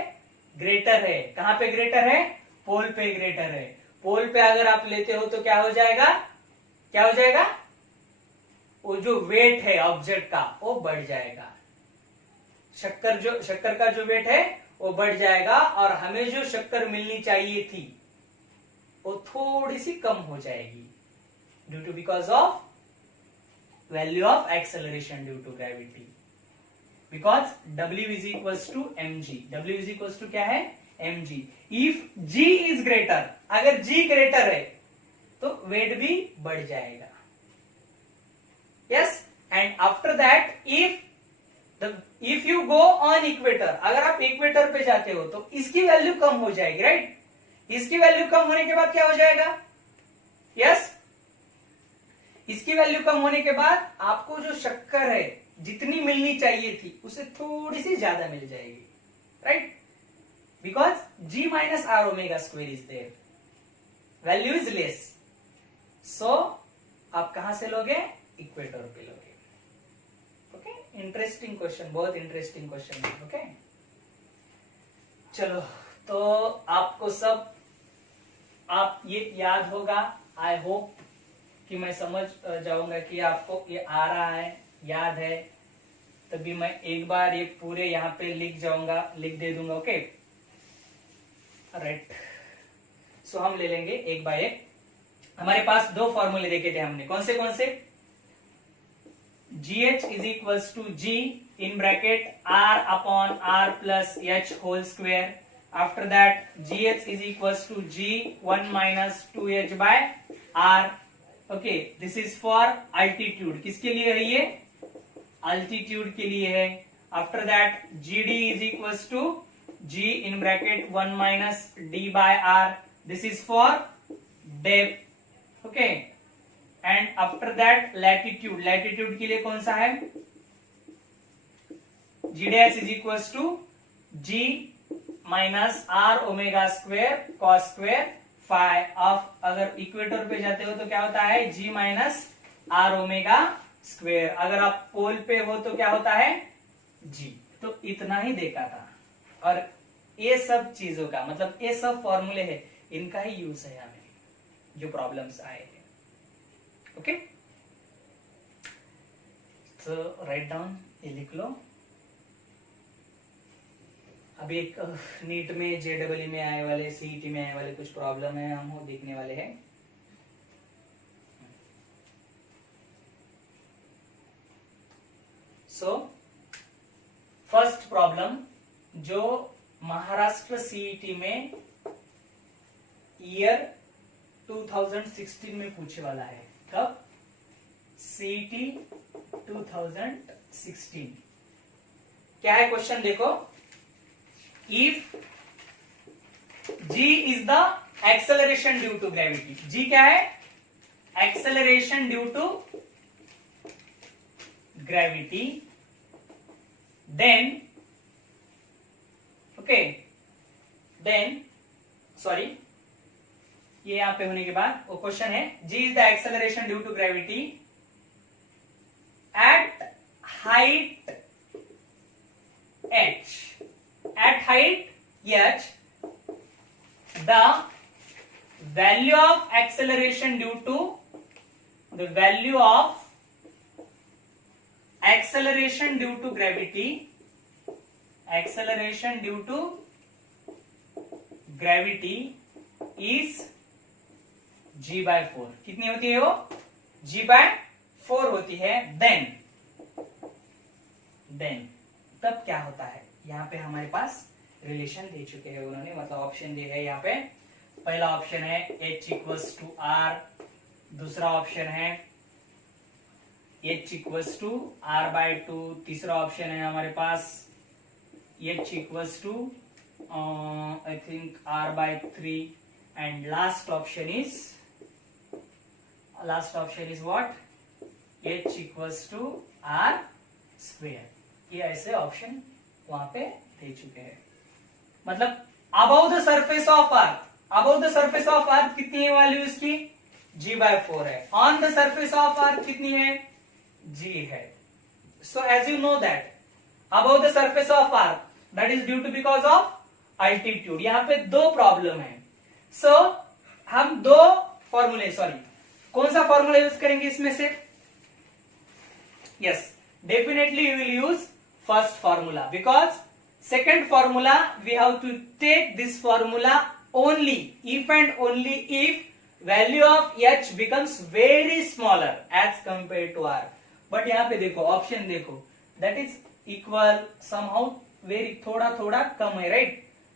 ग्रेटर है? कहां पे ग्रेटर है? पोल पे ग्रेटर है। पोल पे अगर आप लेते हो तो क्या हो जाएगा? क्या हो जाएगा? वो जो वेट है ऑब्जेक्ट का वो बढ़ जाएगा। शक्कर का जो वेट है वो बढ़ जाएगा और हमें जो शक्कर मिलनी चाहिए थी वो थोड़ी सी कम हो जाएगी due to because of value of acceleration due to gravity. Because W is equals to mg। W is equals to क्या है? mg। If g is greater, अगर g ग्रेटर है तो वेट भी बढ़ जाएगा। Yes, and after that, if you go on equator, अगर आप इक्वेटर पे जाते हो तो इसकी वैल्यू कम हो जाएगी, राइट? इसकी वैल्यू कम होने के बाद क्या हो जाएगा? यस, इसकी वैल्यू कम होने के बाद आपको जो शक्कर है जितनी मिलनी चाहिए थी उससे थोड़ी सी ज्यादा मिल जाएगी, right? Because G minus r⍵² is there, value is less. So आप कहां से लोगे? इक्वेटर पे लोगे। ओके, इंटरेस्टिंग क्वेश्चन, बहुत इंटरेस्टिंग क्वेश्चन है। ओके, चलो, तो आपको सब आप ये याद होगा। आई होप कि मैं समझ जाऊंगा कि आपको ये आ रहा है, याद है। तभी मैं एक बार ये पूरे यहाँ पे लिख जाऊंगा, लिख दे दूंगा। Okay, right. सो हम ले लेंगे एक बाय एक। हमारे पास 2 फॉर्मूले देखे थे हमने, कौन से? GH is equals to G in bracket r upon r plus h whole square. After that gh is equals to g1 minus 2h by r. Okay, this is for altitude. किसके लिए है ये? Altitude के लिए है. After that gd is equals to g in bracket 1 minus d by r. This is for depth. Okay, and after that latitude. Latitude के लिए कौन सा है? g dash is equals to g minus are omega square cos square phi of. अगर equator पे जाते हो तो क्या होता है? g minus are omega square. अगर आप पोल पे हो तो क्या होता है? g. तो इतना ही देखा था. और ये सब चीजों का मतलब ये सब फॉर्मूले है, इनका ही यूज है हमें जो प्रॉब्लम्स आए थे. ओके, तो राइट डाउन, ये लिख लो. अभी एक नीट में, जेडब्ल्यू में आए वाले, सीईटी में आए वाले कुछ प्रॉब्लम है, हम देखने वाले हैं. सो फर्स्ट प्रॉब्लम जो महाराष्ट्र सीईटी में ईयर 2016 में पूछे वाला है. कब? सीईटी 2016. क्या है क्वेश्चन? देखो, if g is the acceleration due to gravity. g क्या है? acceleration due to gravity. Then okay, then sorry, ये यहां पे होने के बाद वो क्वेश्चन है, g is the acceleration due to gravity at height h. At height h, the value of acceleration due to gravity, acceleration due to gravity is g by 4. कितनी होती है वो? g by 4 होती है. then तब क्या होता है? यहाँ पे हमारे पास रिलेशन दे चुके हैं उन्होंने, मतलब ऑप्शन दिए है यहाँ पे. पहला ऑप्शन है h इक्वल्स टू r, दूसरा ऑप्शन है h equals to r by 2, तीसरा ऑप्शन है हमारे पास h equals to I think r by 3, and last option is what? h equals to r square. ये ऐसे ऑप्शन वहां पे दे चुके हैं. मतलब above the surface of earth कितनी है वैल्यू इसकी? g by 4 है. On the surface of earth कितनी है? g है. सो as you know that above the surface of earth that is due to because of altitude. यहाँ पे दो प्रॉब्लम है. सो हम दो फॉर्मूले, सॉरी, कौन सा फॉर्मूला यूज करेंगे इसमें से? Yes, definitely you will use first formula, because second formula we have to take this formula only if and only if value of h becomes very smaller as compared to r. but यहाँ पे देखो, option देखो, that is equal somehow very, थोड़ा थोड़ा कम है, right?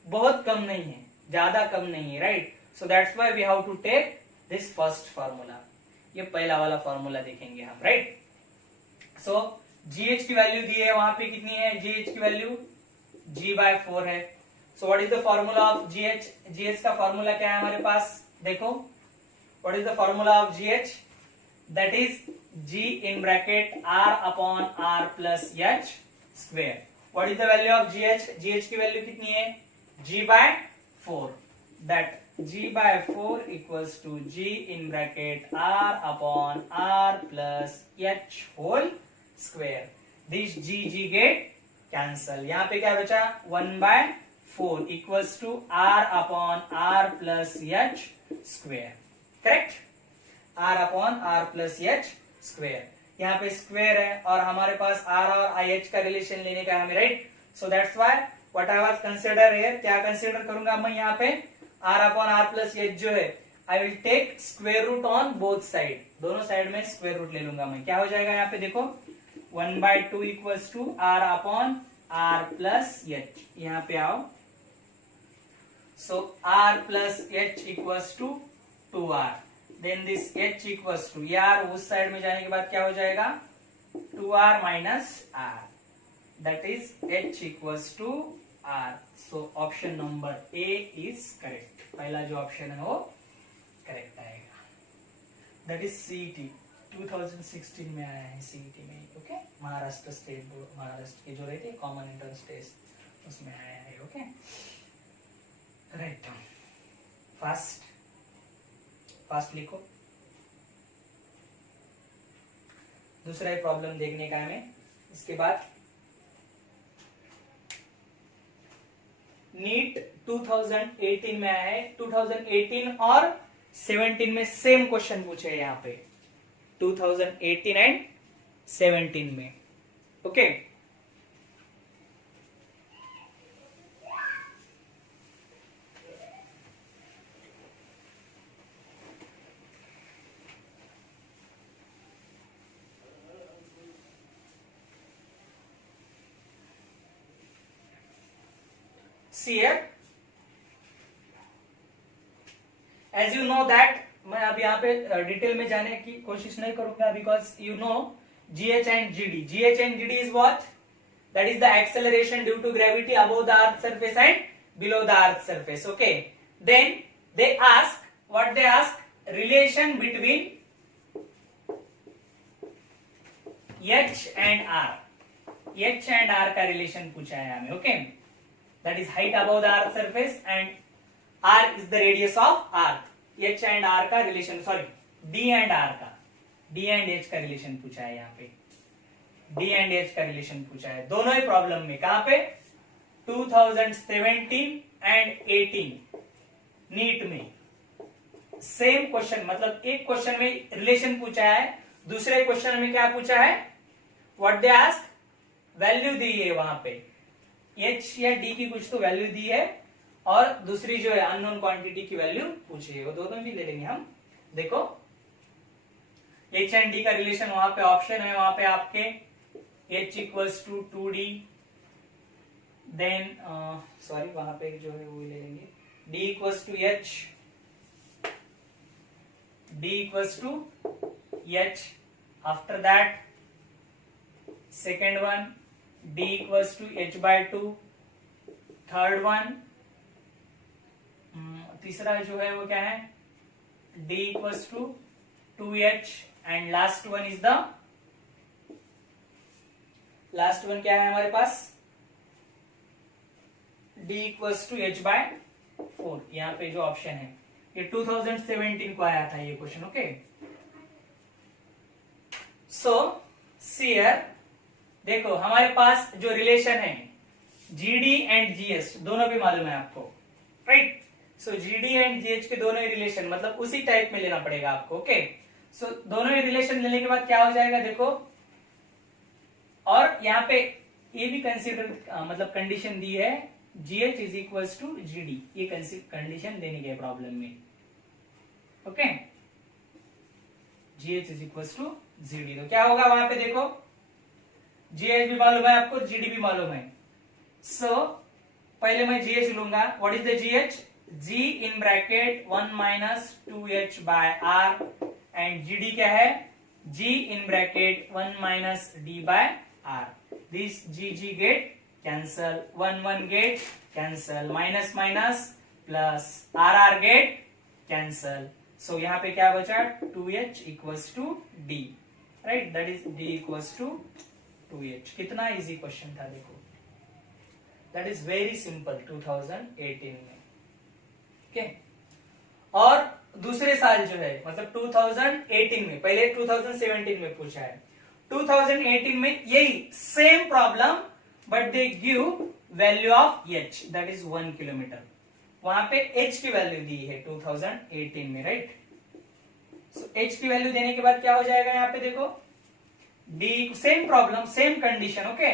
बहुत कम नहीं है, ज्यादा कम नहीं है, right? so that's why we have to take this first formula. ये पहला वाला फॉर्मूला देखेंगे हम, right? so gh की वैल्यू दी है, वहां पे कितनी है? gh की वैल्यू g by 4 है. So what is the formula of gh? gh का फॉर्मूला क्या है हमारे पास? देखो, what is the formula of gh? That is g in bracket r upon r plus h square. What is the value of gh? gh की value कितनी है? g by 4. That g by 4 equals to g in bracket r upon r plus h whole square. This g get cancel. यहाँ पे क्या बचा? 1/4 equals to r upon r plus h square. Correct? r upon r plus h square. यहाँ पे square है और हमारे पास r और i h का रिलेशन लेने का है हमें, right? So that's why what I was consider here, क्या कंसीडर करूंगा मैं यहाँ पे? r upon r plus h जो है, I will take square root on both side. दोनों साइड में स्क्वायर रूट ले लूंगा मैं. क्या हो जाएगा यहाँ पे? देखो, 1/2 equals to R upon R plus H. यहाँ पे आओ. So R plus H equals to 2R. Then this H equals to यार उस साइड में जाने के बाद क्या हो जाएगा 2R minus R. That is H equals to R. So option number A is correct. पहला जो ऑप्शन है वो करेक्ट आएगा. That is CET 2016 में आया है CET में. Okay Maharashtra state board Maharashtra की जो रही थी कॉमन एंट्रेंस टेस्ट उसमें आया है. ओके राइट डाउन फास्ट लिखो. दूसरा प्रॉब्लम देखने का हमें. इसके बाद नीट 2018 में आया है. 2018 और 17 में सेम क्वेश्चन पूछे यहाँ पे 2018 एंड 17 में. Okay See here, as you know that मैं अब यहाँ पे डिटेल में जाने की कोशिश नहीं करूंगा because you know GH and GD. GH and GD is what? That is the acceleration due to gravity above the earth surface and below the earth surface. Okay. Then they ask what they ask relation between H and R. H and R का relation पूछा है हमें. Okay. That is height above the earth surface and R is the radius of earth. H and R का relation sorry D and R का D and H का relation पूछा है यहाँ पे. D and H का रिलेशन पूछा है दोनों ही प्रॉब्लम में. कहां पे 2017 एंड 18 नीट में सेम क्वेश्चन. मतलब एक क्वेश्चन में रिलेशन पूछा है दूसरे क्वेश्चन में क्या पूछा है व्हाट दे आस्क वैल्यू दी है वहां पे H या D की कुछ तो वैल्यू दी है और दूसरी जो है अननोन क्वांटिटी की वैल्यू पूछी है. वो दोनों भी ले लेंगे हम. देखो H एंड D का रिलेशन वहां पे ऑप्शन है. वहां पे आपके H equals to 2D then sorry वहां पे जो है वो ले लेंगे D equals to H D equals to H. After that second one D equals to H/2. Third one तीसरा जो है वो क्या है D equals to 2H and last one is the last one क्या है हमारे पास D equals to H/4. यहाँ पे जो ऑप्शन है ये 2017 को आया था ये question. Okay so see here देखो हमारे पास जो रिलेशन है GD एंड GH दोनों भी मालूम है आपको. Right. So GD and GH के दोनों ही रिलेशन मतलब उसी टाइप में लेना पड़ेगा आपको. ओके सो दोनों ही रिलेशन लेने के बाद क्या हो जाएगा देखो. और यहाँ पे ये भी कंसीडर मतलब कंडीशन दी है GH is equals to GD. ये कंडीशन देने के प्रॉब्लम में. Okay GH is equals to GD. तो क्या होगा वहां पे देखो GH भी मालूम है आपको GD भी मालूम है. सो पहले मैं GH लूंगा. What is the GH? G in bracket 1 minus 2H by R and GD क्या है G in bracket 1 minus D by R. This G get cancel 1 get cancel minus minus plus R get cancel. So यहाँ पे क्या बचा 2H equals to D. Right. That is D equals to 2H. कितना easy question था देखो. That is very simple 2018 में. Okay और दूसरे साल जो है मतलब 2018 में पहले 2017 में पूछा है. 2018 में यही same problem but they give value of H that is 1 kilometre. वहां पे H की वैल्यू दी है 2018 में. राइट. सो H की वैल्यू देने के बाद क्या हो जाएगा यहाँ पे देखो D same problem same condition. Okay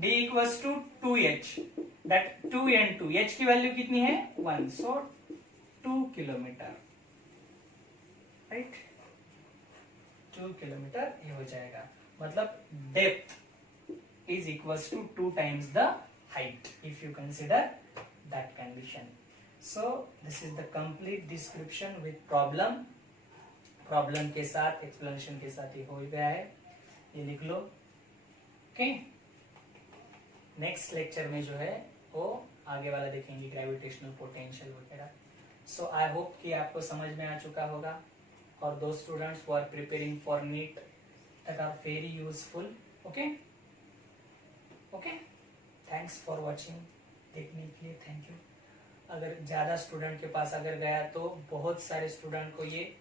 D equals to 2H that 2 and 2 H की वैल्यू कितनी है 1. सो 2 किलोमीटर. राइट 2 किलोमीटर ये हो जाएगा. मतलब depth is equals to 2 times the height if you consider that condition. So this is the complete description with problem के साथ, explanation के साथ ये हो गया है, ये लिख लो. ओके, नेक्स्ट लेक्चर में जो है वो आगे वाला देखेंगे, ग्रेविटेशनल पोटेंशियल वगैरह. सो आई होप कि आपको समझ में आ चुका होगा, और दो students who are preparing for NEET that are very useful. Okay okay, thanks for watching. देखने के लिए थैंक यू. अगर ज्यादा स्टूडेंट के पास अगर गया तो बहुत सारे स्टूडेंट को ये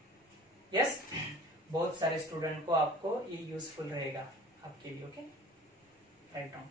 बहुत सारे स्टूडेंट को आपको ये यूजफुल रहेगा आपके लिए. Okay, write down.